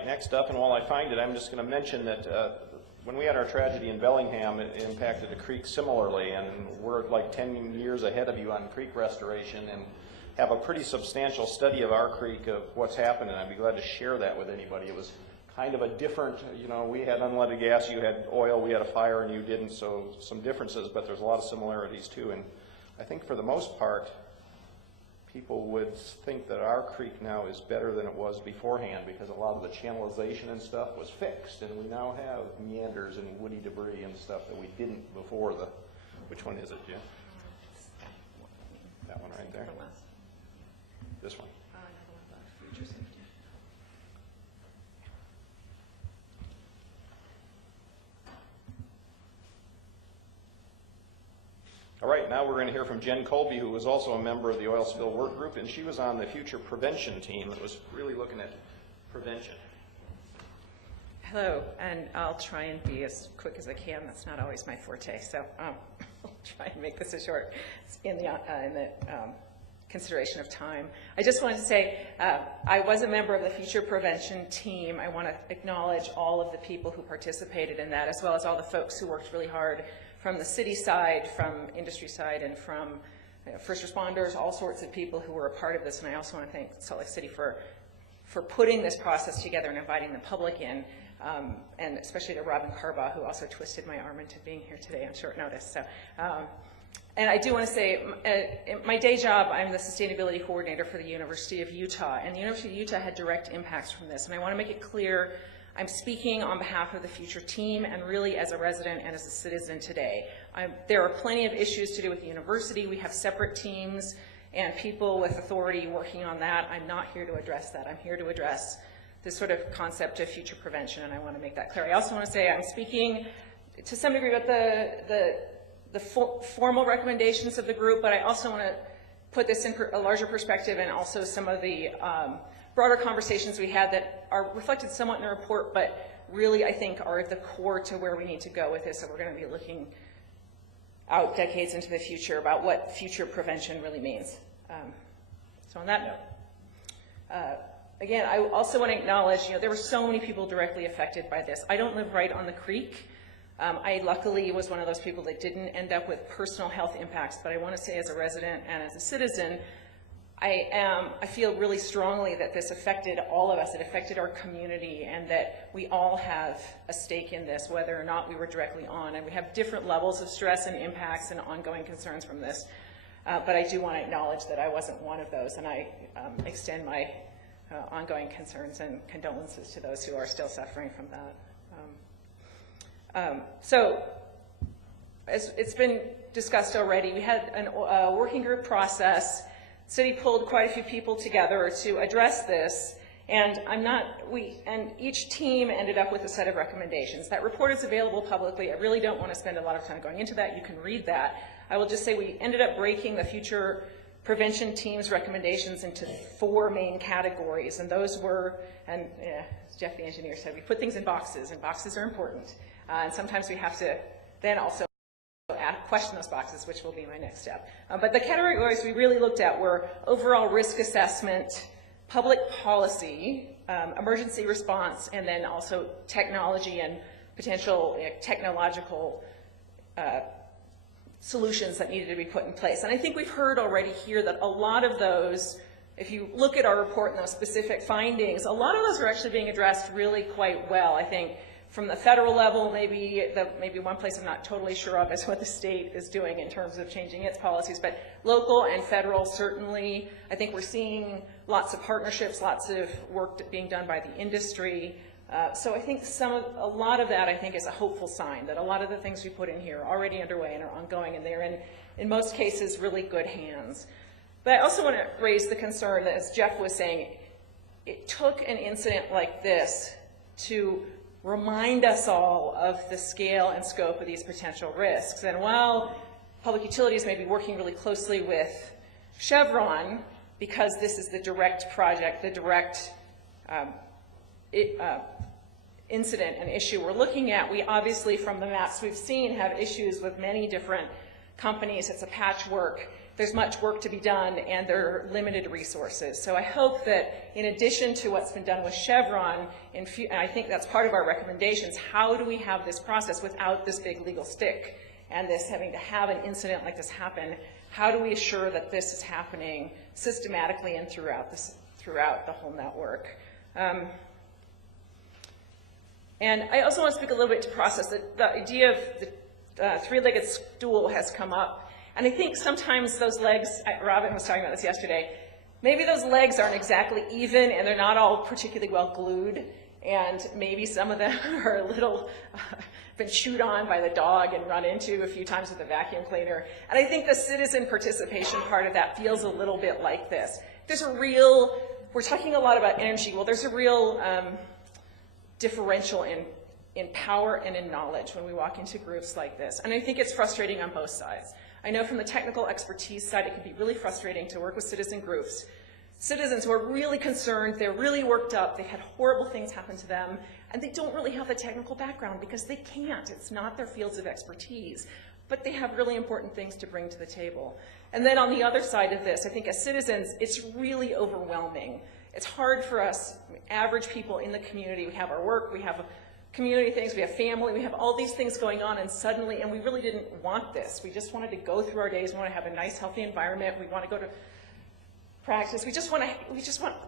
right, next up, and while I find it, I'm just going to mention that when we had our tragedy in Bellingham, it impacted the creek similarly, and we're like 10 years ahead of you on creek restoration and have a pretty substantial study of our creek of what's happened, and I'd be glad to share that with anybody. It was kind of a different, you know, we had unleaded gas, you had oil, we had a fire, and you didn't, so some differences, but there's a lot of similarities too. And I think for the most part, people would think that our creek now is better than it was beforehand because a lot of the channelization and stuff was fixed, and we now have meanders and woody debris and stuff that we didn't before. Which one is it, Jim? That one right there? This one? Future safety. All right, now we're going to hear from Jen Colby, who was also a member of the oil spill work group, and she was on the future prevention team that was really looking at prevention. Hello, and I'll try and be as quick as I can. That's not always my forte, so I'll try and make this as short in the consideration of time. I just wanted to say I was a member of the future prevention team. I want to acknowledge all of the people who participated in that, as well as all the folks who worked really hard from the city side, from industry side, and from first responders, all sorts of people who were a part of this. And I also want to thank Salt Lake City for putting this process together and inviting the public in, and especially to Robin Carbaugh, who also twisted my arm into being here today on short notice. So, and I do want to say, in my day job, I'm the sustainability coordinator for the University of Utah, and the University of Utah had direct impacts from this. And I want to make it clear, I'm speaking on behalf of the future team and really as a resident and as a citizen today. There are plenty of issues to do with the university. We have separate teams and people with authority working on that. I'm not here to address that. I'm here to address this sort of concept of future prevention, and I want to make that clear. I also want to say I'm speaking to some degree about the formal recommendations of the group, but I also want to put this in a larger perspective and also some of the broader conversations we had that are reflected somewhat in the report, but really I think are the core to where we need to go with this. So we're going to be looking out decades into the future about what future prevention really means. So on that note, again, I also want to acknowledge, there were so many people directly affected by this. I don't live right on the creek. I luckily was one of those people that didn't end up with personal health impacts, but I want to say as a resident and as a citizen, I feel really strongly that this affected all of us. It affected our community, and that we all have a stake in this, whether or not we were directly on. And we have different levels of stress and impacts and ongoing concerns from this. But I do want to acknowledge that I wasn't one of those, and I extend my ongoing concerns and condolences to those who are still suffering from that. So, as it's been discussed already, we had a working group process. City pulled quite a few people together to address this, and each team ended up with a set of recommendations. That report is available publicly. I really don't want to spend a lot of time going into that. You can read that. I will just say we ended up breaking the future prevention team's recommendations into 4 main categories, and those were, and as Jeff the engineer said, we put things in boxes, and boxes are important. And sometimes we have to then also question those boxes, which will be my next step. But the categories we really looked at were overall risk assessment, public policy, emergency response, and then also technology and potential technological solutions that needed to be put in place. And I think we've heard already here that a lot of those, if you look at our report and those specific findings, a lot of those are actually being addressed really quite well. I think from the federal level, maybe one place I'm not totally sure of is what the state is doing in terms of changing its policies, but local and federal certainly. I think we're seeing lots of partnerships, lots of work being done by the industry. So I think a lot of that I think is a hopeful sign that a lot of the things we put in here are already underway and are ongoing, and they're in most cases really good hands. But I also want to raise the concern that, as Jeff was saying, it took an incident like this to remind us all of the scale and scope of these potential risks. And while public utilities may be working really closely with Chevron, because this is the direct project, the direct incident and issue we're looking at, we obviously, from the maps we've seen, have issues with many different companies. It's a patchwork. there's much work to be done, and there are limited resources. So I hope that in addition to what's been done with Chevron, and I think that's part of our recommendations, how do we have this process without this big legal stick and this having to have an incident like this happen? How do we assure that this is happening systematically and throughout the whole network? And I also want to speak a little bit to process. The idea of the three-legged stool has come up. And I think sometimes those legs, Robin was talking about this yesterday, maybe those legs aren't exactly even and they're not all particularly well glued. And maybe some of them are a little been chewed on by the dog and run into a few times with a vacuum cleaner. And I think the citizen participation part of that feels a little bit like this. There's a real, we're talking a lot about energy. Well, there's a real differential in power and in knowledge when we walk into groups like this. And I think it's frustrating on both sides. I know from the technical expertise side, it can be really frustrating to work with citizen groups. Citizens who are really concerned, they're really worked up, they've had horrible things happen to them, and they don't really have the technical background because they can't. It's not their fields of expertise. But they have really important things to bring to the table. And then on the other side of this, I think as citizens, it's really overwhelming. It's hard for us, average people in the community. We have our work, we have community things, we have family, we have all these things going on, and suddenly, and we really didn't want this. We just wanted to go through our days. We want to have a nice, healthy environment. We want to go to practice. We just want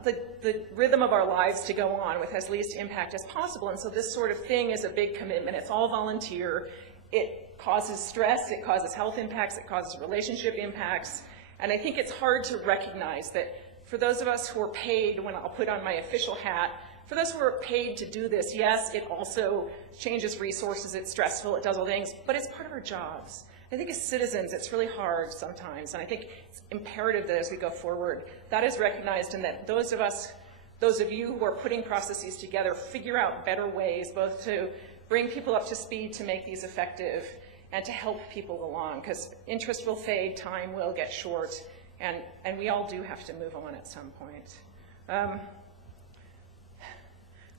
the rhythm of our lives to go on with as least impact as possible. And so this sort of thing is a big commitment. It's all volunteer. It causes stress. It causes health impacts. It causes relationship impacts. And I think it's hard to recognize that for those of us who are paid, when I'll put on my official hat, for those who are paid to do this, yes, it also changes resources, it's stressful, it does all things, but it's part of our jobs. I think as citizens, it's really hard sometimes, and I think it's imperative that as we go forward, that is recognized, and that those of you who are putting processes together, figure out better ways, both to bring people up to speed to make these effective, and to help people along, because interest will fade, time will get short, and we all do have to move on at some point.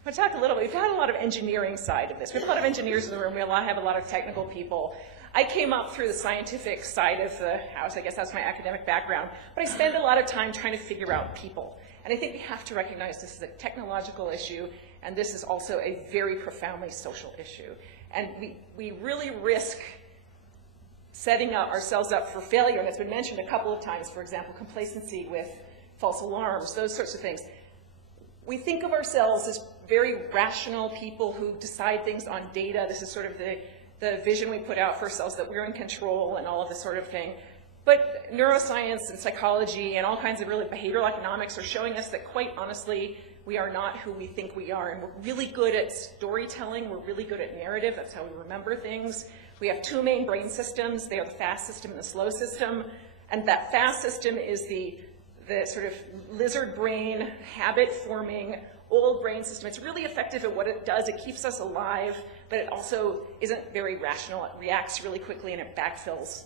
I'm going to talk a little bit. We've had a lot of engineering side of this. We have a lot of engineers in the room. We have a lot of technical people. I came up through the scientific side of the house. I guess that's my academic background. But I spend a lot of time trying to figure out people. And I think we have to recognize this is a technological issue, and this is also a very profoundly social issue. And we really risk setting ourselves up for failure. And it's been mentioned a couple of times, for example, complacency with false alarms, those sorts of things. We think of ourselves as very rational people who decide things on data. This is sort of the vision we put out for ourselves, that we're in control and all of this sort of thing. But neuroscience and psychology and all kinds of really behavioral economics are showing us that, quite honestly, we are not who we think we are. And we're really good at storytelling. We're really good at narrative. That's how we remember things. We have two main brain systems. They are the fast system and the slow system. And that fast system is the sort of lizard brain, habit-forming, old brain system. It's really effective at what it does. It keeps us alive, but it also isn't very rational. It reacts really quickly, and it backfills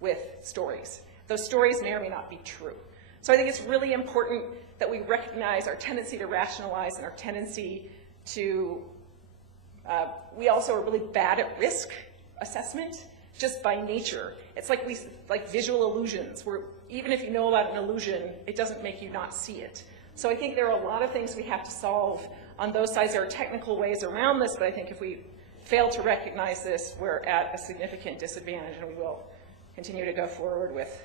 with stories. Those stories may or may not be true. So I think it's really important that we recognize our tendency to rationalize and our tendency to, we also are really bad at risk assessment just by nature. It's like visual illusions, where even if you know about an illusion, it doesn't make you not see it. So I think there are a lot of things we have to solve on those sides. There are technical ways around this, but I think if we fail to recognize this, we're at a significant disadvantage, and we will continue to go forward with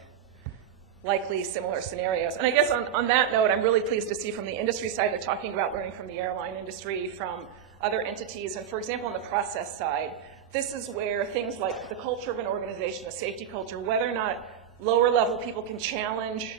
likely similar scenarios. And I guess on that note, I'm really pleased to see from the industry side, they're talking about learning from the airline industry, from other entities. And for example, on the process side, this is where things like the culture of an organization, a safety culture, whether or not lower level people can challenge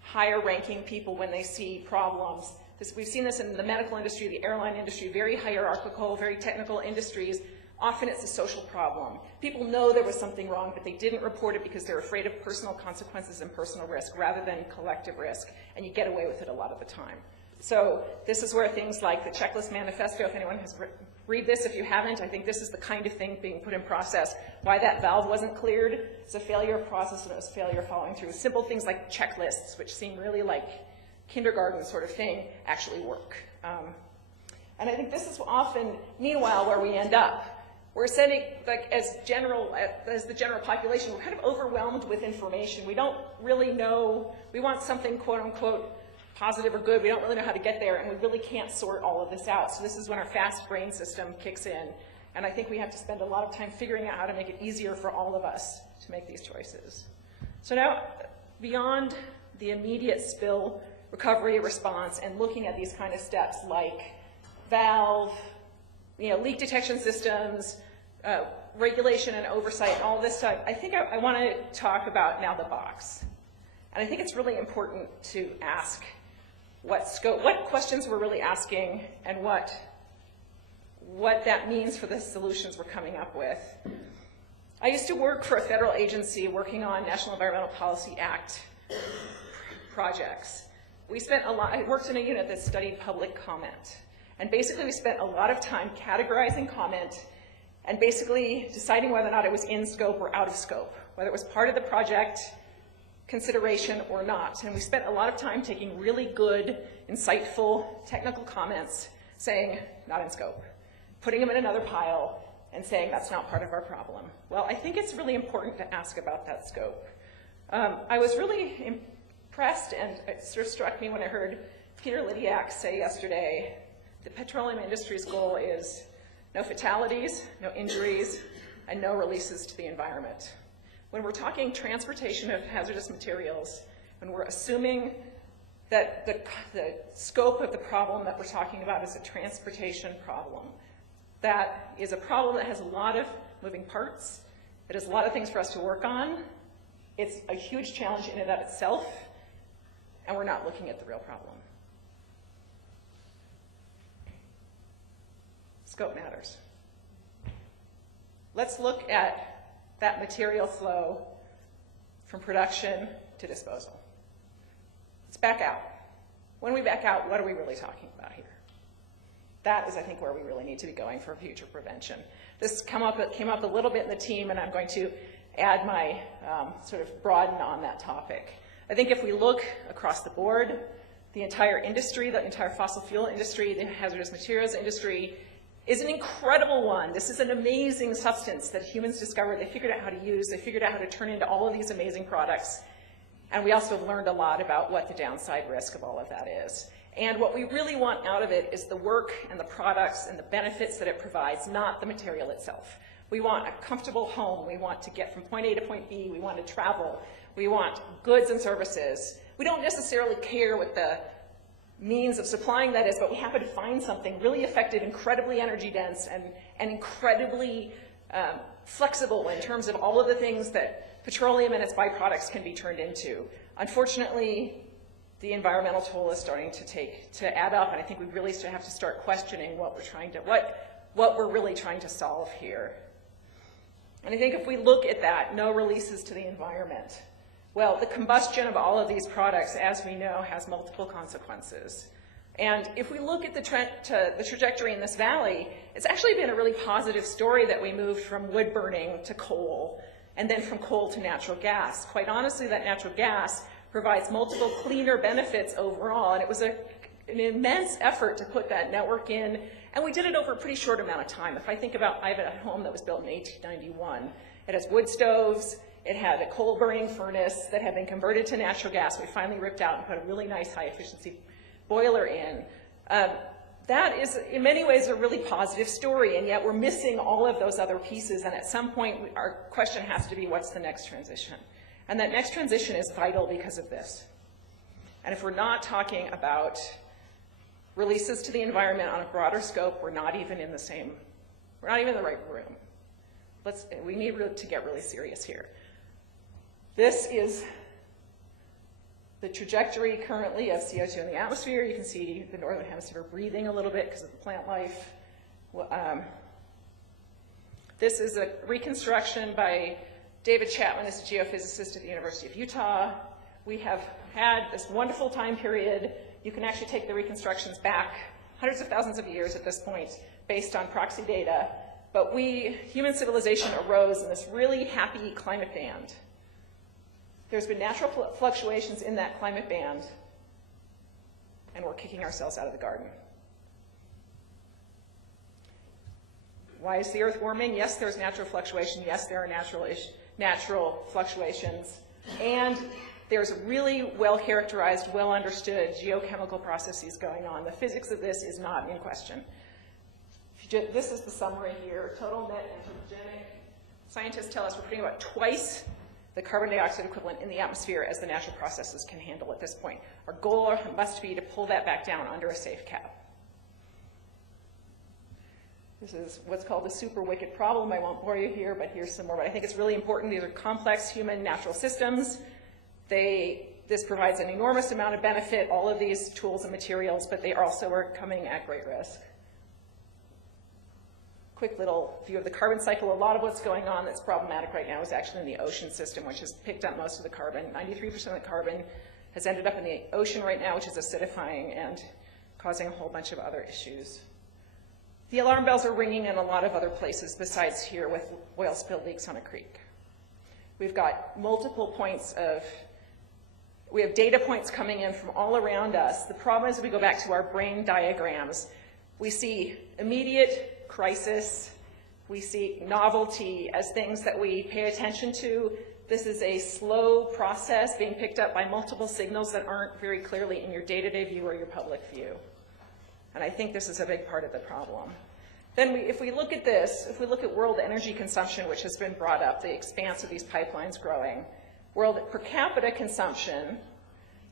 higher ranking people when they see problems. We've seen this in the medical industry, the airline industry, very hierarchical, very technical industries. Often it's a social problem. People know there was something wrong, but they didn't report it because they're afraid of personal consequences and personal risk rather than collective risk, and you get away with it a lot of the time. So this is where things like the checklist manifesto, if anyone has read this, if you haven't, I think this is the kind of thing being put in process. Why that valve wasn't cleared, it's a failure of process, and it was failure following through. Simple things like checklists, which seem really like kindergarten sort of thing, actually work. And I think this is often, meanwhile, where we end up. We're sending, like, as the general population, we're kind of overwhelmed with information. We don't really know, we want something quote unquote positive or good. We don't really know how to get there, and we really can't sort all of this out. So this is when our fast brain system kicks in. And I think we have to spend a lot of time figuring out how to make it easier for all of us to make these choices. So now, beyond the immediate spill recovery response and looking at these kind of steps like valve, leak detection systems, regulation and oversight, all this stuff, I think I want to talk about now the box. And I think it's really important to ask what questions we're really asking and what that means for the solutions we're coming up with. I used to work for a federal agency working on National Environmental Policy Act projects. I worked in a unit that studied public comment. And basically we spent a lot of time categorizing comment and basically deciding whether or not it was in scope or out of scope, whether it was part of the project consideration or not. And we spent a lot of time taking really good, insightful, technical comments saying, not in scope, putting them in another pile and saying that's not part of our problem. Well, I think it's really important to ask about that scope. I was really impressed, and it sort of struck me when I heard Peter Lydiak say yesterday, the petroleum industry's goal is no fatalities, no injuries, and no releases to the environment. When we're talking transportation of hazardous materials, when we're assuming that the scope of the problem that we're talking about is a transportation problem, that is a problem that has a lot of moving parts. It has a lot of things for us to work on. It's a huge challenge in and of itself, and we're not looking at the real problem. Scope matters. Let's look at that material flow from production to disposal. Let's back out. When we back out, what are we really talking about here? That is, I think, where we really need to be going for future prevention. This came up a little bit in the team, and I'm going to add my sort of broaden on that topic. I think if we look across the board, the entire industry, the entire fossil fuel industry, the hazardous materials industry is an incredible one. This is an amazing substance that humans discovered. They figured out how to use. They figured out how to turn into all of these amazing products. And we also have learned a lot about what the downside risk of all of that is. And what we really want out of it is the work and the products and the benefits that it provides, not the material itself. We want a comfortable home. We want to get from point A to point B. We want to travel. We want goods and services. We don't necessarily care what the means of supplying that is, but we happen to find something really effective, incredibly energy dense, and incredibly flexible in terms of all of the things that petroleum and its byproducts can be turned into. Unfortunately, the environmental toll is starting to add up, and I think we really have to start questioning what we're really trying to solve here. And I think if we look at that, no releases to the environment, well, the combustion of all of these products, as we know, has multiple consequences. And if we look at the trajectory in this valley, it's actually been a really positive story that we moved from wood burning to coal, and then from coal to natural gas. Quite honestly, that natural gas provides multiple cleaner benefits overall, and it was an immense effort to put that network in, and we did it over a pretty short amount of time. If I think about, I have a home that was built in 1891. It has wood stoves. It had a coal-burning furnace that had been converted to natural gas. We finally ripped out and put a really nice high-efficiency boiler in. That is, in many ways, a really positive story, and yet we're missing all of those other pieces, and at some point, our question has to be, what's the next transition? And that next transition is vital because of this. And if we're not talking about releases to the environment on a broader scope, we're not even in the right room. We need to get really serious here. This is the trajectory currently of CO2 in the atmosphere. You can see the northern hemisphere breathing a little bit because of the plant life. This is a reconstruction by David Chapman, is a geophysicist at the University of Utah. We have had this wonderful time period. You can actually take the reconstructions back hundreds of thousands of years at this point based on proxy data. But human civilization arose in this really happy climate band. There's been natural fluctuations in that climate band, and we're kicking ourselves out of the garden. Why is the Earth warming? Yes, there's natural fluctuation. Yes, there are natural fluctuations. And there's really well-characterized, well-understood geochemical processes going on. The physics of this is not in question. This is the summary here. Total net anthropogenic. Scientists tell us we're putting about twice the carbon dioxide equivalent in the atmosphere as the natural processes can handle at this point. Our goal must be to pull that back down under a safe cap. This is what's called a super wicked problem. I won't bore you here, but here's some more. But I think it's really important. These are complex human natural systems. This provides an enormous amount of benefit, all of these tools and materials, but they also are coming at great risk. Quick little view of the carbon cycle. A lot of what's going on that's problematic right now is actually in the ocean system, which has picked up most of the carbon. 93% of the carbon has ended up in the ocean right now, which is acidifying and causing a whole bunch of other issues. The alarm bells are ringing in a lot of other places besides here with oil spill leaks on a creek. We've got multiple points of, we have data points coming in from all around us. The problem is we go back to our brain diagrams. We see immediate crisis, we see novelty as things that we pay attention to. This is a slow process being picked up by multiple signals that aren't very clearly in your day-to-day view or your public view. And I think this is a big part of the problem. Then if we look at this, if we look at world energy consumption, which has been brought up, the expanse of these pipelines growing, world per capita consumption,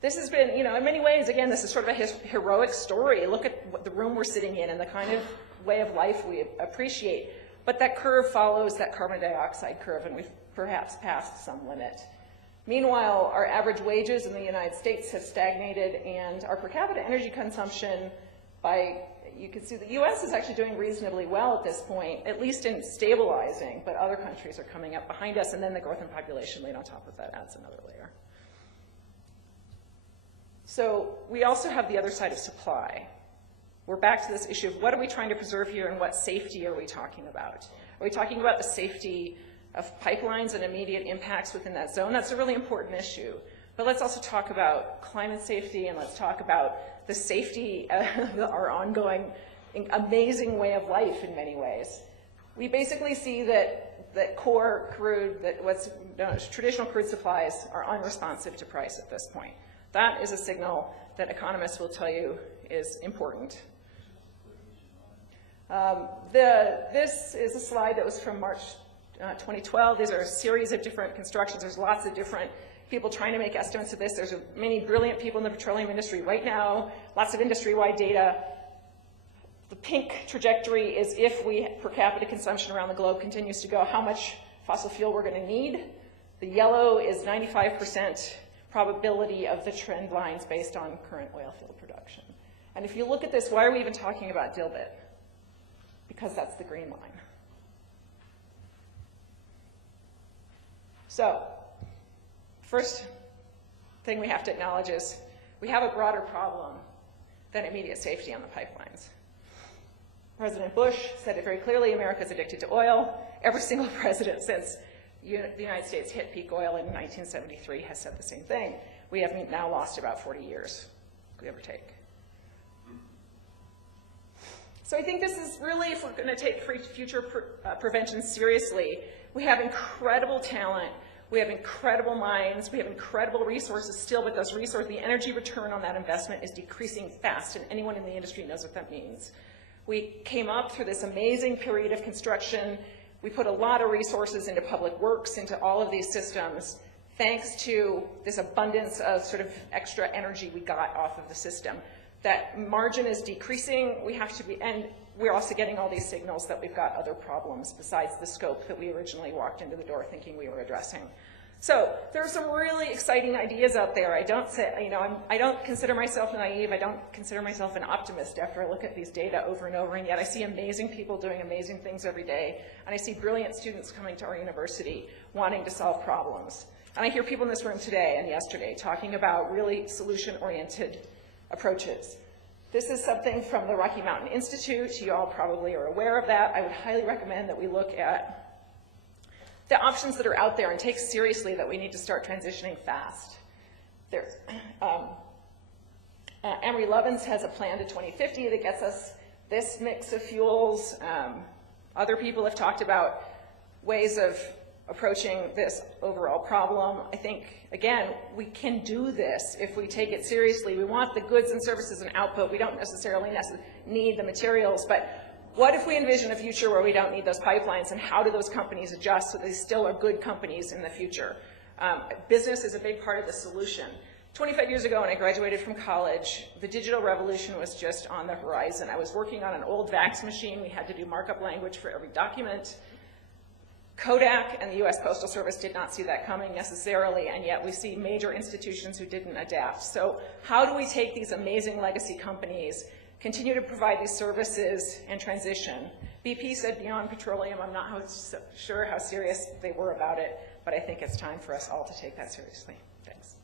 this has been, in many ways, again, this is sort of a heroic story. Look at what the room we're sitting in and the kind of way of life we appreciate. But that curve follows that carbon dioxide curve, and we've perhaps passed some limit. Meanwhile, our average wages in the United States have stagnated, and our per capita energy consumption you can see the US is actually doing reasonably well at this point, at least in stabilizing, but other countries are coming up behind us, and then the growth in population laid on top of that adds another layer. So we also have the other side of supply. We're back to this issue of what are we trying to preserve here and what safety are we talking about? Are we talking about the safety of pipelines and immediate impacts within that zone? That's a really important issue. But let's also talk about climate safety, and let's talk about the safety of our ongoing amazing way of life in many ways. We basically see that core crude, that what's known as traditional crude supplies are unresponsive to price at this point. That is a signal that economists will tell you is important. This is a slide that was from March 2012. These are a series of different constructions. There's lots of different people trying to make estimates of this. There's many brilliant people in the petroleum industry right now, lots of industry-wide data. The pink trajectory is if per capita consumption around the globe continues to go, how much fossil fuel we're going to need. The yellow is 95% probability of the trend lines based on current oil field production. And if you look at this, why are we even talking about dilbit? Because that's the green line. So, first thing we have to acknowledge is we have a broader problem than immediate safety on the pipelines. President Bush said it very clearly, America's addicted to oil. Every single president since the United States hit peak oil in 1973 has said the same thing. We have now lost about 40 years, give or take. So I think this is really, if we're going to take future prevention seriously, we have incredible talent, we have incredible minds, we have incredible resources still, but those resources, the energy return on that investment is decreasing fast, and anyone in the industry knows what that means. We came up through this amazing period of construction. We put a lot of resources into public works, into all of these systems, thanks to this abundance of sort of extra energy we got off of the system. That margin is decreasing. We have to be, and we're also getting all these signals that we've got other problems besides the scope that we originally walked into the door thinking we were addressing. So there are some really exciting ideas out there. I don't consider myself naive. I don't consider myself an optimist after I look at these data over and over, and yet I see amazing people doing amazing things every day, and I see brilliant students coming to our university wanting to solve problems. And I hear people in this room today and yesterday talking about really solution-oriented approaches. This is something from the Rocky Mountain Institute. You all probably are aware of that. I would highly recommend that we look at the options that are out there and take seriously that we need to start transitioning fast. Amory Lovins has a plan to 2050 that gets us this mix of fuels. Other people have talked about ways of approaching this overall problem. I think, again, we can do this if we take it seriously. We want the goods and services and output. We don't necessarily need the materials, but what if we envision a future where we don't need those pipelines, and how do those companies adjust so they still are good companies in the future? Business is a big part of the solution. 25 years ago when I graduated from college, the digital revolution was just on the horizon. I was working on an old fax machine. We had to do markup language for every document. Kodak and the US Postal Service did not see that coming necessarily, and yet we see major institutions who didn't adapt. So how do we take these amazing legacy companies, continue to provide these services, and transition? BP said beyond petroleum. I'm not sure how serious they were about it, but I think it's time for us all to take that seriously. Thanks.